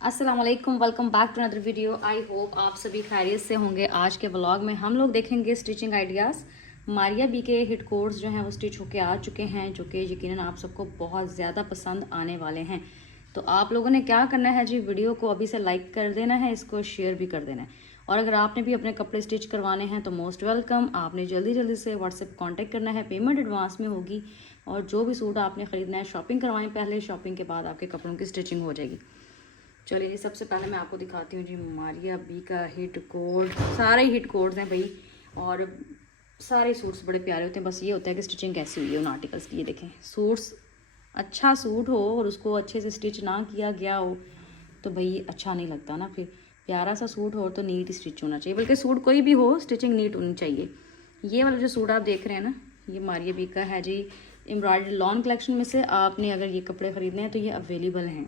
अस्सलाम वालेकुम, welcome back to another video. I hope आप सभी खैरियत से होंगे। आज के व्लॉग में हम लोग देखेंगे स्टिचिंग आइडियाज़। मारिया बी के हिट कोर्स जो हैं वो स्टिच होके आ चुके हैं, जो कि यकीनन आप सबको बहुत ज़्यादा पसंद आने वाले हैं। तो आप लोगों ने क्या करना है जी, वीडियो को अभी से लाइक कर देना है, इसको शेयर भी कर देना है। और अगर आपने भी अपने कपड़े स्टिच करवाने हैं तो मोस्ट वेलकम। आपने जल्दी जल्दी से व्हाट्सएप कांटेक्ट करना है, पेमेंट एडवांस में होगी। और जो भी सूट आपने ख़रीदना है शॉपिंग करवाएं पहले, शॉपिंग के बाद आपके कपड़ों की स्टिचिंग हो जाएगी। चलिए जी, सबसे पहले मैं आपको दिखाती हूँ जी मारिया बी का हिट कोड। सारे हिट कोड्स हैं भाई, और सारे सूट्स बड़े प्यारे होते हैं। बस ये होता है कि स्टिचिंग कैसी हुई है उन आर्टिकल्स की। ये देखें, सूट्स अच्छा सूट हो और उसको अच्छे से स्टिच ना किया गया हो तो भाई अच्छा नहीं लगता ना। फिर प्यारा सा सूट हो तो नीट स्टिच होना चाहिए, बल्कि सूट कोई भी हो स्टिचिंग नीट होनी चाहिए। ये वाला जो सूट आप देख रहे हैं ना, ये मारिया बी का है जी, एम्ब्रॉयडरी लॉन कलेक्शन में से। आपने अगर ये कपड़े ख़रीदने हैं तो ये अवेलेबल हैं।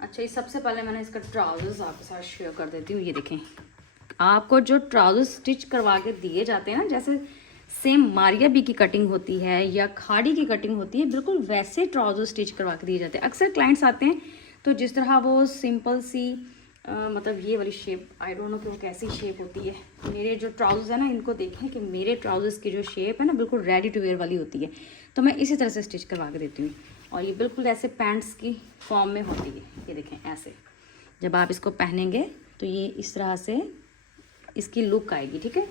अच्छा, ये सबसे पहले मैंने इसका ट्राउजर्स आपके साथ शेयर कर देती हूँ। ये देखें, आपको जो ट्राउजर्स स्टिच करवा के दिए जाते हैं ना, जैसे सेम मारिया बी की कटिंग होती है या खाड़ी की कटिंग होती है, बिल्कुल वैसे ट्राउजर स्टिच करवा के दिए जाते हैं। अक्सर क्लाइंट्स आते हैं तो जिस तरह वो सिंपल सी मतलब ये वाली शेप, आई डोंट नो कि वो कैसी शेप होती है। मेरे जो ट्राउजर्स है ना, इनको देखें कि मेरे ट्राउजर्स की जो शेप है ना, बिल्कुल रेडी टू वेयर वाली होती है। तो मैं इसी तरह से स्टिच करवा के देती हूँ। और ये बिल्कुल ऐसे पैंट्स की फॉर्म में होती है। ये देखें, ऐसे जब आप इसको पहनेंगे तो ये इस तरह से इसकी लुक आएगी। ठीक है,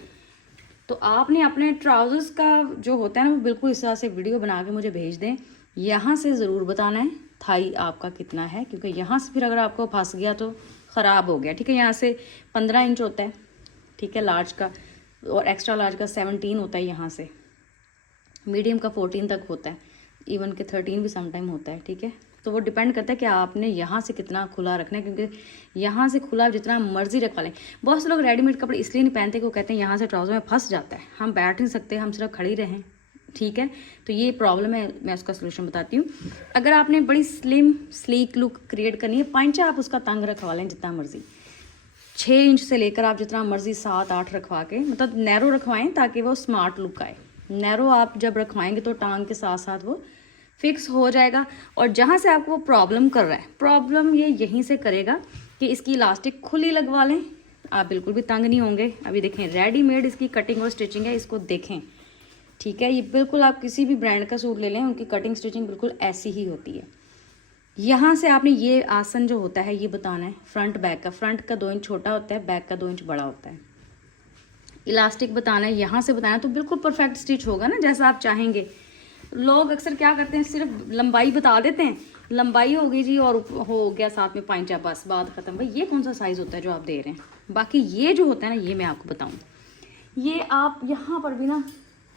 तो आपने अपने ट्राउजर्स का जो होता है ना, वो बिल्कुल इस तरह से वीडियो बना के मुझे भेज दें। यहाँ से ज़रूर बताना है थाई आपका कितना है, क्योंकि यहाँ से फिर अगर आपको फंस गया तो ख़राब हो गया। ठीक है, यहाँ से 15 इंच होता है, ठीक है, लार्ज का, और एक्स्ट्रा लार्ज का 17 होता है, यहाँ से मीडियम का 14 तक होता है, इवन के 13 भी समटाइम होता है। ठीक है, तो वो डिपेंड करता है कि आपने यहाँ से कितना खुला रखना है, क्योंकि यहाँ से खुला जितना मर्जी रखवा लें। बहुत से लोग रेडीमेड कपड़े इसलिए नहीं पहनते कि वो कहते हैं यहाँ से ट्राउजर में फंस जाता है, हम बैठ नहीं सकते, हम सिर्फ खड़ी रहें। ठीक है, तो ये प्रॉब्लम है, मैं उसका सोल्यूशन बताती हूँ। अगर आपने बड़ी स्लिम स्लीक लुक क्रिएट करनी है, पांचा आप उसका तंग रखवा लें जितना मर्जी, 6 इंच से लेकर आप जितना मर्जी 7-8 रखवा के, मतलब नैरो रखवाएं ताकि वो स्मार्ट लुक आए। नैरो आप जब रखवाएंगे तो टांग के साथ साथ वो फिक्स हो जाएगा। और जहाँ से आपको वो प्रॉब्लम कर रहा है, प्रॉब्लम ये यहीं से करेगा कि इसकी इलास्टिक खुली लगवा लें, आप बिल्कुल भी तंग नहीं होंगे। अभी देखें, रेडीमेड इसकी कटिंग और स्टिचिंग है, इसको देखें। ठीक है, ये बिल्कुल आप किसी भी ब्रांड का सूट ले लें, उनकी कटिंग स्टिचिंग बिल्कुल ऐसी ही होती है। यहाँ से आपने ये आसन जो होता है ये बताना है, फ्रंट बैक का। फ्रंट का 2 इंच छोटा होता है, बैक का 2 इंच बड़ा होता है। इलास्टिक बताना है, यहाँ से बताना है, तो बिल्कुल परफेक्ट स्टिच होगा ना जैसा आप चाहेंगे। लोग अक्सर क्या करते हैं, सिर्फ लंबाई बता देते हैं, लंबाई हो गई जी और हो गया साथ में पांचा, बस बात खत्म। भाई ये कौन सा साइज़ होता है जो आप दे रहे हैं? बाकी ये जो होता है ना, ये मैं आपको बताऊँ, ये आप यहाँ पर भी ना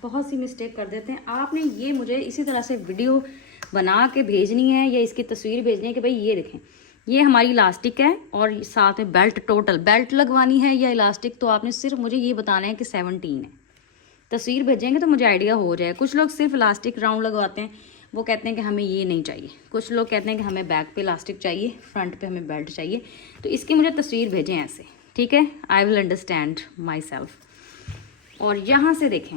बहुत सी मिस्टेक कर देते हैं। आपने ये मुझे इसी तरह से वीडियो बना के भेजनी है या इसकी तस्वीर भेजनी है कि भाई ये देखें, ये हमारी इलास्टिक है और साथ में बेल्ट, टोटल बेल्ट लगवानी है या इलास्टिक, तो आपने सिर्फ मुझे ये बताना है कि 17 है। तस्वीर भेजेंगे तो मुझे आइडिया हो जाए। कुछ लोग सिर्फ इलास्टिक राउंड लगवाते हैं, वो कहते हैं कि हमें ये नहीं चाहिए। कुछ लोग कहते हैं कि हमें बैक पे इलास्टिक चाहिए, फ्रंट पे हमें बेल्ट चाहिए। तो इसकी मुझे तस्वीर भेजें ऐसे, ठीक है, I will understand my self. और यहाँ से देखें,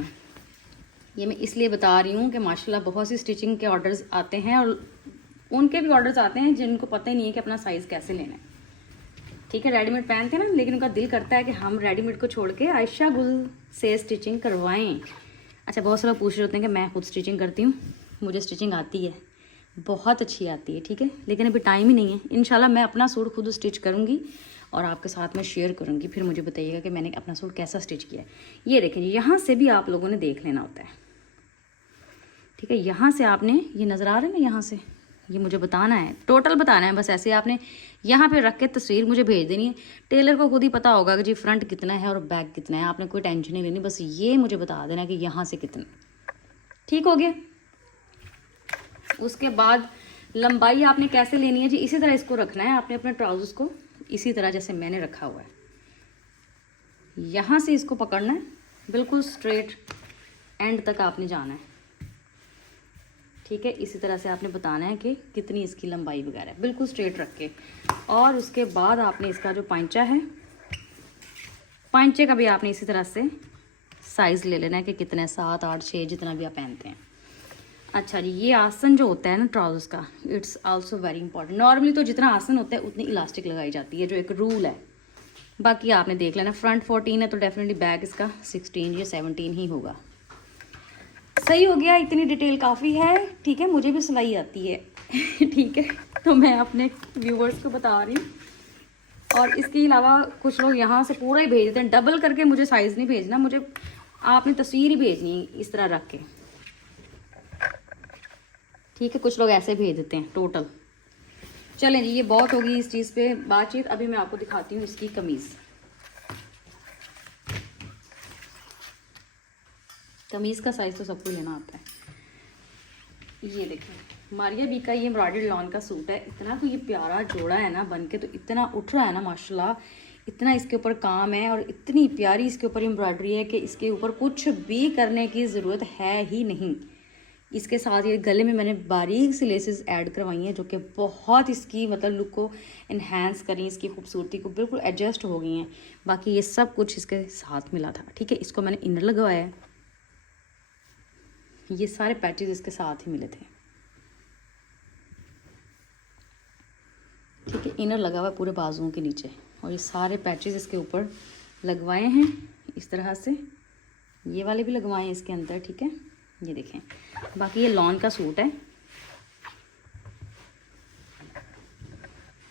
ये मैं इसलिए बता रही हूँ कि माशाल्लाह बहुत सी स्टिचिंग के ऑर्डर्स आते हैं और उनके भी ऑर्डर्स आते हैं जिनको पता ही नहीं है कि अपना साइज़ कैसे लेना है। ठीक है, रेडीमेड पहनते हैं ना, लेकिन उनका दिल करता है कि हम रेडीमेड को छोड़ के आयशा गुल से स्टिचिंग करवाएं। अच्छा, बहुत से लोग पूछ रहे होते हैं कि मैं खुद स्टिचिंग करती हूँ, मुझे स्टिचिंग आती है, बहुत अच्छी आती है। ठीक है, लेकिन अभी टाइम ही नहीं है। इंशाल्लाह मैं अपना सूट खुद स्टिच करूँगी और आपके साथ में शेयर करूँगी, फिर मुझे बताइएगा कि मैंने अपना सूट कैसा स्टिच किया है। ये देखें, यहाँ से भी आप लोगों ने देख लेना होता है। ठीक है, यहाँ से आपने, ये नज़र आ रहा है ना, यहाँ से ये मुझे बताना है, टोटल बताना है। बस ऐसे आपने यहाँ पे रख के तस्वीर मुझे भेज देनी है। टेलर को खुद ही पता होगा कि जी फ्रंट कितना है और बैक कितना है, आपने कोई टेंशन नहीं लेनी, बस ये मुझे बता देना कि यहाँ से कितना। ठीक हो गया। उसके बाद लंबाई आपने कैसे लेनी है जी, इसी तरह इसको रखना है आपने, अपने ट्राउजर्स को इसी तरह जैसे मैंने रखा हुआ है। यहाँ से इसको पकड़ना है, बिल्कुल स्ट्रेट एंड तक आपने जाना है। ठीक है, इसी तरह से आपने बताना है कि कितनी इसकी लंबाई वगैरह, बिल्कुल स्ट्रेट रख के। और उसके बाद आपने इसका जो पांचा है, पांचे का भी आपने इसी तरह से साइज़ ले लेना है कि कितने, 7, 8, 6 जितना भी आप पहनते हैं। अच्छा जी, ये आसन जो होता है ना ट्राउजर्स का, it's also very important. Normally तो जितना आसन होता है उतनी इलास्टिक लगाई जाती है, जो एक रूल है। बाकी आपने देख लेना, फ्रंट 14 है तो डेफिनेटली बैक इसका 16 या 17 ही होगा। सही हो गया, इतनी डिटेल काफ़ी है। ठीक है, मुझे भी सिलाई आती है ठीक है, तो मैं अपने व्यूवर्स को बता रही हूँ। और इसके अलावा कुछ लोग यहाँ से पूरा ही भेज देते हैं, डबल करके मुझे साइज़ नहीं भेजना, मुझे आपने तस्वीर ही भेजनी है इस तरह रख के। ठीक है, कुछ लोग ऐसे भेज देते हैं टोटल। चलें जी, ये बहुत होगी इस चीज़ पे बातचीत। अभी मैं आपको दिखाती हूँ इसकी कमीज़। कमीज़ का साइज़ तो सबको लेना आता है। ये देखिए, मारिया बी का ये एम्ब्रॉयडर्ड लॉन का सूट है। इतना तो ये प्यारा जोड़ा है ना बन के, तो इतना उठ रहा है ना माशाल्लाह। इतना इसके ऊपर काम है और इतनी प्यारी इसके ऊपर एम्ब्रॉयडरी है कि इसके ऊपर कुछ भी करने की ज़रूरत है ही नहीं। इसके साथ ये गले में मैंने बारीक सी लेसेस ऐड करवाई हैं, जो कि बहुत इसकी मतलब लुक को इन्हेंस करी, इसकी खूबसूरती को बिल्कुल एडजस्ट हो गई हैं। बाकी ये सब कुछ इसके साथ मिला था। ठीक है, इसको मैंने इनर लगवाया है। ये सारे पैचेस इसके साथ ही मिले थे। ठीक है, इनर लगा हुआ है पूरे बाजुओं के नीचे, और ये सारे पैचेस इसके ऊपर लगवाए हैं इस तरह से। ये वाले भी लगवाए हैं इसके अंदर। ठीक है, ये देखें। बाकी ये लॉन का सूट है,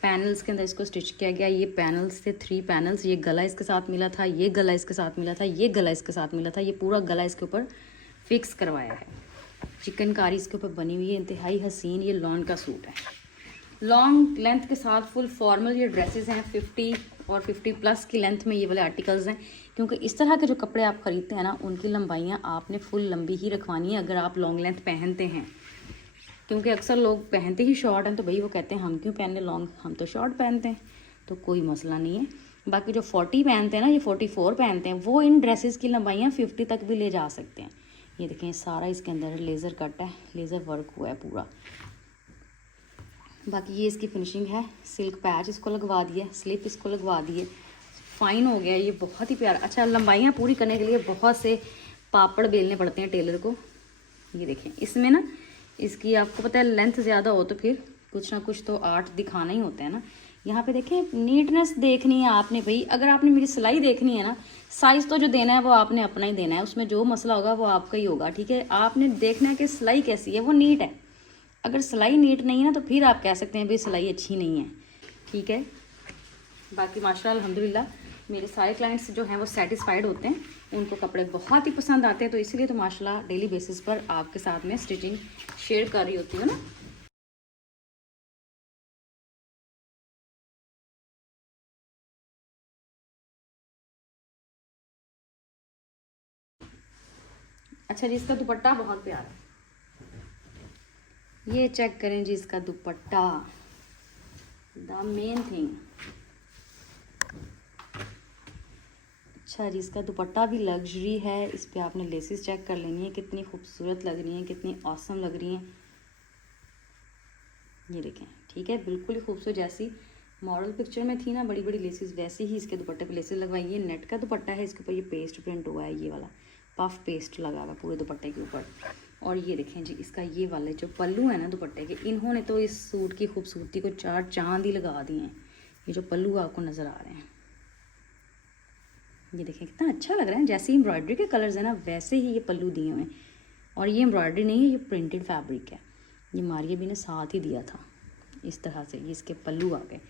पैनल्स के अंदर इसको स्टिच किया गया। ये पैनल्स थे 3 पैनल्स। ये गला इसके साथ मिला था, ये गला इसके साथ मिला था, ये गला इसके साथ मिला था। ये पूरा गला इसके ऊपर फिक्स करवाया है। चिकनकारी इसके ऊपर बनी हुई है, इंतहाई हसीन। ये लॉन का सूट है, लॉन्ग लेंथ के साथ फुल फॉर्मल ये ड्रेसेस हैं। 50 और 50+ की लेंथ में ये वाले आर्टिकल्स हैं, क्योंकि इस तरह के जो कपड़े आप ख़रीदते हैं ना, उनकी लंबाइयाँ आपने फुल लंबी ही रखवानी है अगर आप लॉन्ग लेंथ पहनते हैं। क्योंकि अक्सर लोग पहनते ही शॉर्ट हैं, तो भाई वो कहते हैं हम क्यों पहने लॉन्ग, हम तो शॉर्ट पहनते हैं, तो कोई मसला नहीं है। बाकी जो 40 पहनते हैं ना, ये 44 पहनते हैं, वो इन ड्रेसेस की लंबाइयाँ 50 तक भी ले जा सकते हैं। ये देखें, सारा इसके अंदर लेज़र कट है, लेज़र वर्क हुआ है पूरा। बाकी ये इसकी फिनिशिंग है। सिल्क पैच इसको लगवा दिए, स्लिप इसको लगवा दिए, फाइन हो गया ये, बहुत ही प्यारा। अच्छा, लंबाइयाँ पूरी करने के लिए बहुत से पापड़ बेलने पड़ते हैं टेलर को। ये देखें, इसमें ना इसकी आपको पता है लेंथ ज़्यादा हो तो फिर कुछ ना कुछ तो आर्ट दिखाना ही होता है ना। यहाँ पे देखें, नीटनेस देखनी है आपने भाई। अगर आपने मेरी सिलाई देखनी है ना, साइज़ तो जो देना है वो आपने अपना ही देना है, उसमें जो मसला होगा वो आपका ही होगा। ठीक है, आपने देखना है कि सिलाई कैसी है, वो नीट है। अगर सिलाई नीट नहीं है ना, तो फिर आप कह सकते हैं भाई सिलाई अच्छी नहीं है। ठीक है, बाकी माशाल्लाह अल्हम्दुलिल्लाह मेरे सारे क्लाइंट्स जो हैं वो सेटिस्फाइड होते हैं, उनको कपड़े बहुत ही पसंद आते हैं। तो इसीलिए तो माशाल्लाह डेली बेसिस पर आपके साथ में स्टिचिंग शेयर कर रही होती हूँ ना। अच्छा जी, इसका दुपट्टा बहुत प्यारा है, ये चेक करें जी इसका दुपट्टा, द मेन थिंग। अच्छा जी, इसका दुपट्टा भी लग्जरी है। इस पे आपने लेसेस चेक कर लेनी है, कितनी खूबसूरत लग रही हैं, कितनी ऑसम लग रही हैं। ये देखें, ठीक है, बिल्कुल ही खूबसूरत जैसी मॉडल पिक्चर में थी ना बड़ी बड़ी लेसेस, वैसे ही इसके दुपट्टे पे लेसेस लगवाई। ये नेट का दुपट्टा है, इसके ऊपर ये पेस्ट प्रिंट हुआ है, ये वाला पफ पेस्ट लगा हुआ है पूरे दुपट्टे के ऊपर। और ये देखें जी, इसका ये वाले जो पल्लू है ना दुपट्टे के, इन्होंने तो इस सूट की खूबसूरती को 4 चांद ही लगा दिए हैं। ये जो पल्लू आपको नज़र आ रहे हैं, ये देखें कितना अच्छा लग रहा है। जैसे एम्ब्रॉयडरी के कलर्स हैं ना, वैसे ही ये पल्लू दिए हुए हैं। और ये एम्ब्रॉयडरी नहीं है, ये प्रिंटेड फैब्रिक है। ये मारिया भी ने साथ ही दिया था इस तरह से, ये इसके पल्लू आ गए।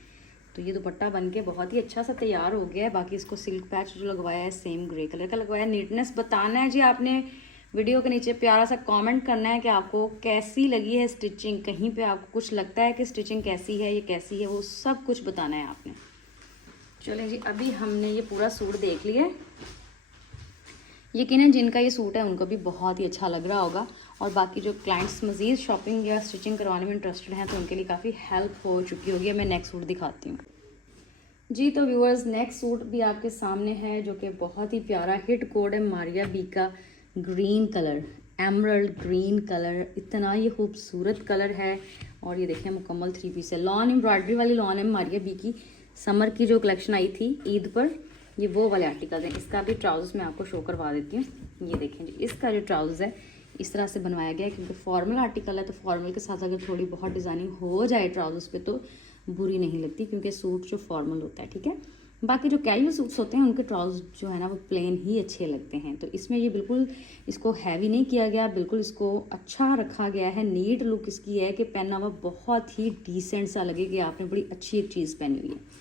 तो ये दुपट्टा बन के बहुत ही अच्छा सा तैयार हो गया है। बाकी इसको सिल्क पैच जो लगवाया है सेम ग्रे कलर का लगवाया है। नीटनेस बताना है जी आपने वीडियो के नीचे, प्यारा सा कमेंट करना है कि आपको कैसी लगी है स्टिचिंग। कहीं पे आपको कुछ लगता है कि स्टिचिंग कैसी है, ये कैसी है, वो सब कुछ बताना है आपने। चलें जी, अभी हमने ये पूरा सूट देख लिया। यकीनन जिनका ये सूट है उनको भी बहुत ही अच्छा लग रहा होगा, और बाकी जो क्लाइंट्स मज़ीद शॉपिंग या स्टिचिंग करवाने में इंटरेस्टेड हैं तो उनके लिए काफ़ी हेल्प हो चुकी होगी। मैं नेक्स्ट सूट दिखाती हूँ जी। तो व्यूअर्स, नेक्स्ट सूट भी आपके सामने है, जो कि बहुत ही प्यारा हिट कोड है मारिया बी का। Green colour, emerald green colour, इतना ये खूबसूरत कलर है। और ये देखें, मुकम्मल 3 पीस है। लॉन एम्ब्रॉयडरी वाली लॉन है मारिया बी की। समर की जो कलेक्शन आई थी ईद पर, ये वो वाले आर्टिकल्स हैं। इसका भी ट्राउजर्स मैं आपको शो करवा देती हूँ। ये देखें जी, इसका जो ट्राउजर्स है इस तरह से बनवाया गया है, क्योंकि फॉर्मल आर्टिकल है तो फॉर्मल के साथ अगर थोड़ी बहुत डिज़ाइनिंग हो जाए ट्राउजर्स पे तो बुरी नहीं लगती, क्योंकि सूट जो फॉर्मल होता है, ठीक है। बाकी जो कैजुअल सूट्स होते हैं उनके ट्राउजर जो है ना वो प्लेन ही अच्छे लगते हैं। तो इसमें ये बिल्कुल इसको हैवी नहीं किया गया, बिल्कुल इसको अच्छा रखा गया है। नीट लुक इसकी है कि पहना हुआ बहुत ही डिसेंट सा लगे कि आपने बड़ी अच्छी एक चीज़ पहनी हुई है।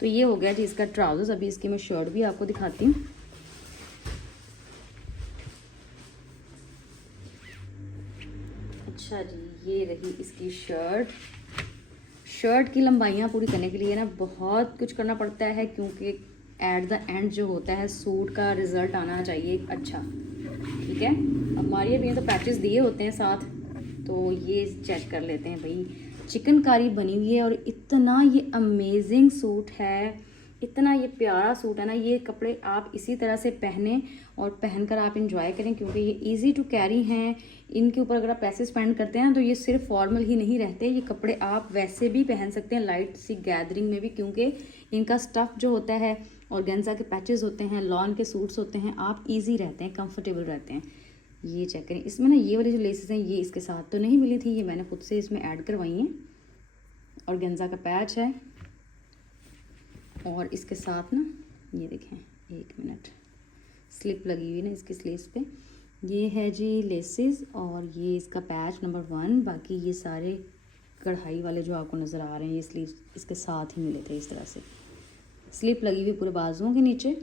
तो ये हो गया जी इसका ट्राउजर्स। अभी इसकी मैं शर्ट भी आपको दिखाती हूँ। अच्छा जी, ये रही इसकी शर्ट। शर्ट की लंबाइयाँ पूरी करने के लिए ना बहुत कुछ करना पड़ता है, क्योंकि एट द एंड जो होता है सूट का रिज़ल्ट आना चाहिए अच्छा, ठीक है। अब हमारे भी तो पैचेस दिए होते हैं साथ, तो ये चेक कर लेते हैं भाई। चिकनकारी बनी हुई है और इतना ये अमेजिंग सूट है, इतना ये प्यारा सूट है ना। ये कपड़े आप इसी तरह से पहने और पहनकर आप इंजॉय करें, क्योंकि ये इजी टू कैरी हैं। इनके ऊपर अगर आप पैसे स्पेंड करते हैं ना तो ये सिर्फ फॉर्मल ही नहीं रहते, ये कपड़े आप वैसे भी पहन सकते हैं लाइट सी गैदरिंग में भी, क्योंकि इनका स्टफ़ जो होता है ऑर्गेन्जा के पैचेस होते हैं, लॉन के सूट्स होते हैं, आप ईजी रहते हैं, कंफर्टेबल रहते हैं। ये चेक करें, इसमें ना ये वाली जो लेसेस हैं ये इसके साथ तो नहीं मिली थी, ये मैंने खुद से इसमें ऐड करवाई हैं। ऑर्गेन्जा का पैच है और इसके साथ ना ये देखें, एक मिनट, स्लिप लगी हुई ना इसकी स्लीव्स पे। ये है जी लेसेस और ये इसका पैच नंबर 1। बाकी ये सारे कढ़ाई वाले जो आपको नज़र आ रहे हैं ये स्लीव्स इसके साथ ही मिले थे। इस तरह से स्लिप लगी हुई पूरे बाजुओं के नीचे।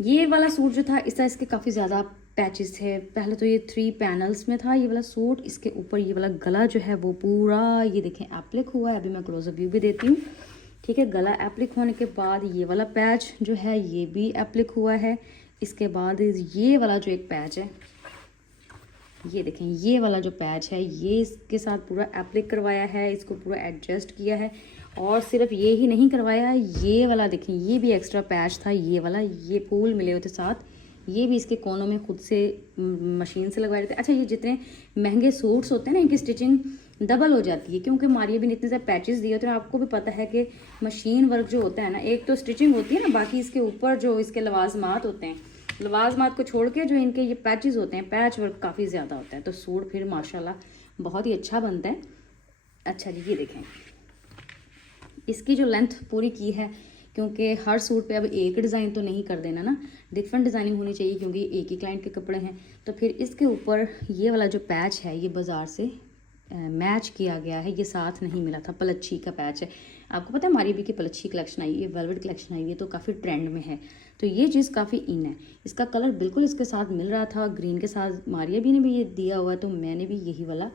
ये वाला सूट जो था इस तरह इसके काफ़ी ज़्यादा पैचेस थे। पहले तो ये 3 पैनल्स में था ये वाला सूट, इसके ऊपर ये वाला गला जो है वो पूरा ये देखें एप्लिक हुआ है। अभी मैं क्लोजअप व्यू भी देती हूँ, ठीक है। गला एप्लिक होने के बाद ये वाला पैच जो है ये भी एप्लिक हुआ है। इसके बाद ये वाला जो एक पैच है, ये देखें, ये वाला जो पैच है ये इसके साथ पूरा एप्लिक करवाया है, इसको पूरा एडजस्ट किया है। और सिर्फ ये ही नहीं करवाया, ये वाला देखें, ये भी एक्स्ट्रा पैच था, ये वाला, ये फूल मिले हुए थे साथ, ये भी इसके कोनों में खुद से मशीन से लगवाए थे। अच्छा, ये जितने महंगे सूट्स होते हैं ना इनकी स्टिचिंग डबल हो जाती है, क्योंकि मारिया भी इतने सारे पैचेस दिए होते हैं। आपको भी पता है कि मशीन वर्क जो होता है ना, एक तो स्टिचिंग होती है ना, बाकी इसके ऊपर जो इसके लवाजमात होते हैं, लवाजमात को छोड़ के जो इनके ये पैचेस होते हैं, पैच वर्क काफ़ी ज़्यादा होता है, तो सूट फिर माशाल्लाह बहुत ही अच्छा बनता है। अच्छा जी, ये देखें इसकी जो लेंथ पूरी की है, क्योंकि हर सूट पे अब एक डिज़ाइन तो नहीं कर देना ना, डिफरेंट डिज़ाइनिंग होनी चाहिए, क्योंकि एक ही क्लाइंट के कपड़े हैं। तो फिर इसके ऊपर ये वाला जो पैच है ये बाज़ार से मैच किया गया है, ये साथ नहीं मिला था। पलच्छी का पैच है, आपको पता है हमारी भी की पलच्छी कलेक्शन आई है, वेलवेट कलेक्शन आई है, तो काफ़ी ट्रेंड में है, तो ये चीज़ काफ़ी इन है। इसका कलर बिल्कुल इसके साथ मिल रहा था, ग्रीन के साथ मारिया भी ने भी ये दिया हुआ है, तो मैंने भी यही वाला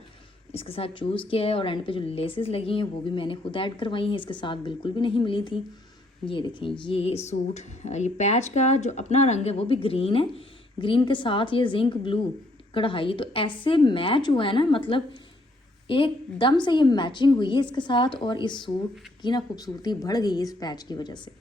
इसके साथ चूज़ किया है। और एंड पे जो लेसेस लगी हैं वो भी मैंने खुद ऐड करवाई हैं, इसके साथ बिल्कुल भी नहीं मिली थी। ये देखें, ये सूट, ये पैच का जो अपना रंग है वो भी ग्रीन है, ग्रीन के साथ ये जिंक ब्लू कढ़ाई, तो ऐसे मैच हुआ है ना, मतलब एकदम से ये मैचिंग हुई है इसके साथ, और इस सूट की ना खूबसूरती बढ़ गई है इस पैच की वजह से।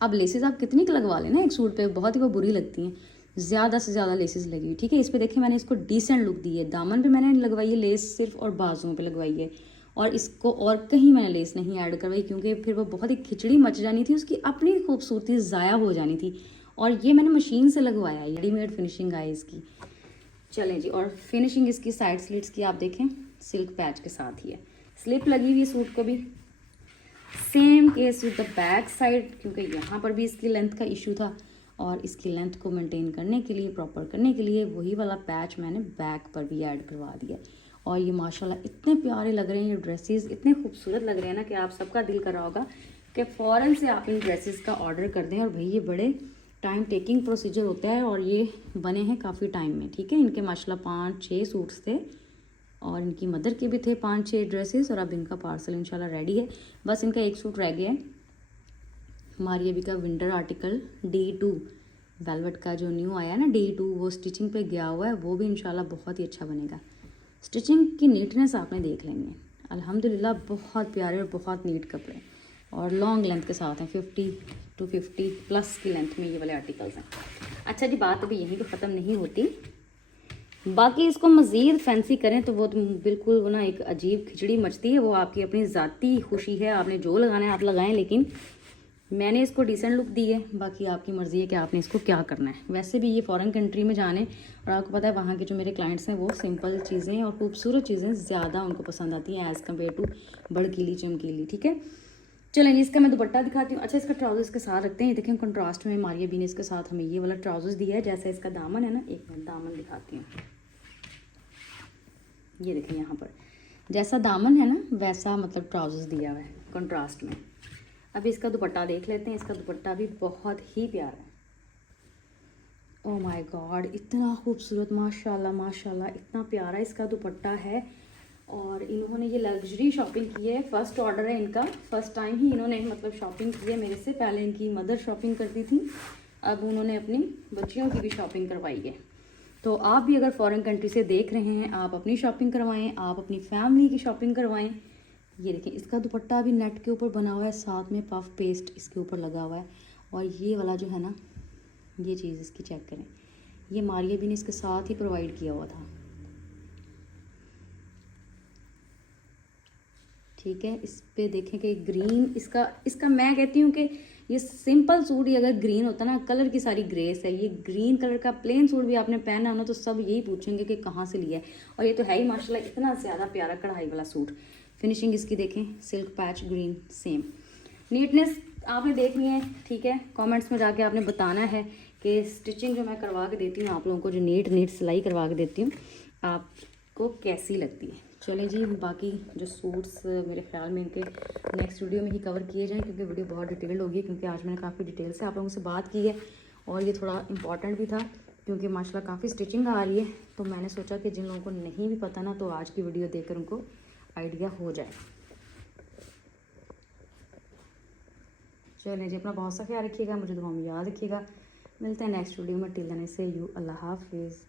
अब लेसेस आप कितनी लगवा लें ना एक सूट पे, बहुत ही वो बुरी लगती हैं, ज़्यादा से ज़्यादा लेसेस लगी हुई, ठीक है। इस पे देखिए मैंने इसको डिसेंट लुक दी है, दामन पे मैंने लगवाई है लेस सिर्फ और बाजुओं पे लगवाई है, और इसको और कहीं मैंने लेस नहीं ऐड करवाई, क्योंकि फिर वो बहुत ही खिचड़ी मच जानी थी, उसकी अपनी खूबसूरती ज़ाया हो जानी थी। और ये मैंने मशीन से लगवाया है, रेडीमेड फिनिशिंग आई इसकी। चलें जी, और फिनिशिंग इसकी साइड स्लिट्स की आप देखें, सिल्क पैच के साथ ही है, स्लिप लगी हुई है सूट को भी। Same case with the back side, क्योंकि यहाँ पर भी इसकी लेंथ का इशू था, और इसकी लेंथ को मेंटेन करने के लिए, प्रॉपर करने के लिए वही वाला पैच मैंने बैक पर भी ऐड करवा दिया। और ये माशाल्लाह इतने प्यारे लग रहे हैं, ये ड्रेसेस इतने खूबसूरत लग रहे हैं ना कि आप सबका दिल कर रहा होगा कि फ़ौरन से आप इन ड्रेसेस का ऑर्डर कर दें। और भाई ये बड़े टाइम टेकिंग प्रोसीजर होता है, और ये बने हैं काफ़ी टाइम में, ठीक है। इनके माशाल्लाह 5-6 सूट्स थे, और इनकी मदर के भी थे 5-6 ड्रेसेस, और अब इनका पार्सल इंशाल्लाह रेडी है। बस इनका एक सूट रह गया है, हमारी अभी का विंटर आर्टिकल D2 वेलवेट का जो न्यू आया ना D2, वो स्टिचिंग पे गया हुआ है, वो भी इंशाल्लाह बहुत ही अच्छा बनेगा। स्टिचिंग की नीटनेस आपने देख लेंगे, अल्हम्दुलिल्लाह बहुत प्यारे और बहुत नीट कपड़े, और लॉन्ग लेंथ के साथ हैं, 50 to 50 प्लस की लेंथ में ये वाले आर्टिकल्स हैं। अच्छा जी, बात अभी यहीं पे ख़त्म नहीं होती, बाकी इसको मज़ीद फैंसी करें तो वो बिल्कुल वो ना एक अजीब खिचड़ी मचती है, वो आपकी अपनी ज़ाती खुशी है, आपने जो लगाना है आप लगाएं, लेकिन मैंने इसको डिसेंट लुक दी है, बाकी आपकी मर्ज़ी है कि आपने इसको क्या करना है। वैसे भी ये फॉरेन कंट्री में जाने, और आपको पता है वहाँ के जो मेरे क्लाइंट्स हैं वो सिंपल चीज़ें और खूबसूरत चीज़ें ज़्यादा उनको पसंद आती हैं एज़ कम्पेयर टू भड़कीली चमकीली। ठीक है, चलें जी, इसका मैं दुपट्टा दिखाती हूँ। अच्छा, इसका ट्राउज़र इसके साथ रखते हैं। ये देखें कंट्रास्ट में मारिया बी ने इसके साथ हमें ये वाला ट्राउज़र्स दिया है। जैसा इसका दामन है ना, एक मिनट दामन दिखाती हूँ। ये देखें यहाँ पर जैसा दामन है ना वैसा मतलब ट्राउज़र्स दिया हुआ है कंट्रास्ट में। अभी इसका दुपट्टा देख लेते हैं। इसका दुपट्टा भी बहुत ही प्यारा है। ओह माय गॉड, इतना खूबसूरत, माशाल्लाह माशाल्लाह, इतना प्यारा इसका दुपट्टा है। और इन्होंने ये लग्जरी शॉपिंग की है, फर्स्ट ऑर्डर है इनका, फर्स्ट टाइम ही इन्होंने मतलब शॉपिंग की है मेरे से। पहले इनकी मदर शॉपिंग करती थी, अब उन्होंने अपनी बच्चियों की भी शॉपिंग करवाई है। तो आप भी अगर फॉरेन कंट्री से देख रहे हैं, आप अपनी शॉपिंग करवाएं, आप अपनी फैमिली की शॉपिंग करवाएं। ये देखिए इसका दुपट्टा भी नेट के ऊपर बना हुआ है, साथ में पफ पेस्ट इसके ऊपर लगा हुआ है। और ये वाला जो है ना, ये चीज़ इसकी चेक करें, ये मारिया भी ने इसके साथ ही प्रोवाइड किया हुआ था। ठीक है, इस पे देखें कि ग्रीन इसका मैं कहती हूँ कि ये सिंपल सूट ही अगर ग्रीन होता ना, कलर की सारी ग्रेस है। ये ग्रीन कलर का प्लेन सूट भी आपने पहना हो ना तो सब यही पूछेंगे कि कहाँ से लिया है। और ये तो है ही माशाल्लाह इतना ज़्यादा प्यारा कढ़ाई वाला सूट। फिनिशिंग इसकी देखें, silk patch green, same neatness आपने देखनी है। ठीक है, कमेंट्स में जाके आपने बताना है कि स्टिचिंग जो मैं करवा के देती हूँ आप लोगों को, जो नीट सिलाई करवा के देती हूँ, आपको कैसी लगती है। चलें जी, बाकी जो सूट्स मेरे ख्याल में इनके नेक्स्ट वीडियो में ही कवर किए जाएँ, क्योंकि वीडियो बहुत डिटेल्ड होगी। क्योंकि आज मैंने काफ़ी डिटेल से आप लोगों से बात की है और ये थोड़ा इम्पॉर्टेंट भी था, क्योंकि माशाल्लाह काफ़ी स्टिचिंग आ रही है। तो मैंने सोचा कि जिन लोगों को नहीं भी पता ना, तो आज की वीडियो देखकर उनको आइडिया हो जाए। चलें जी, अपना बहुत सा ख्याल रखिएगा, मुझे दुआ में याद रखिएगा। मिलते हैं नेक्स्ट वीडियो में। टिल देन से यू, अल्लाह हाफिज़।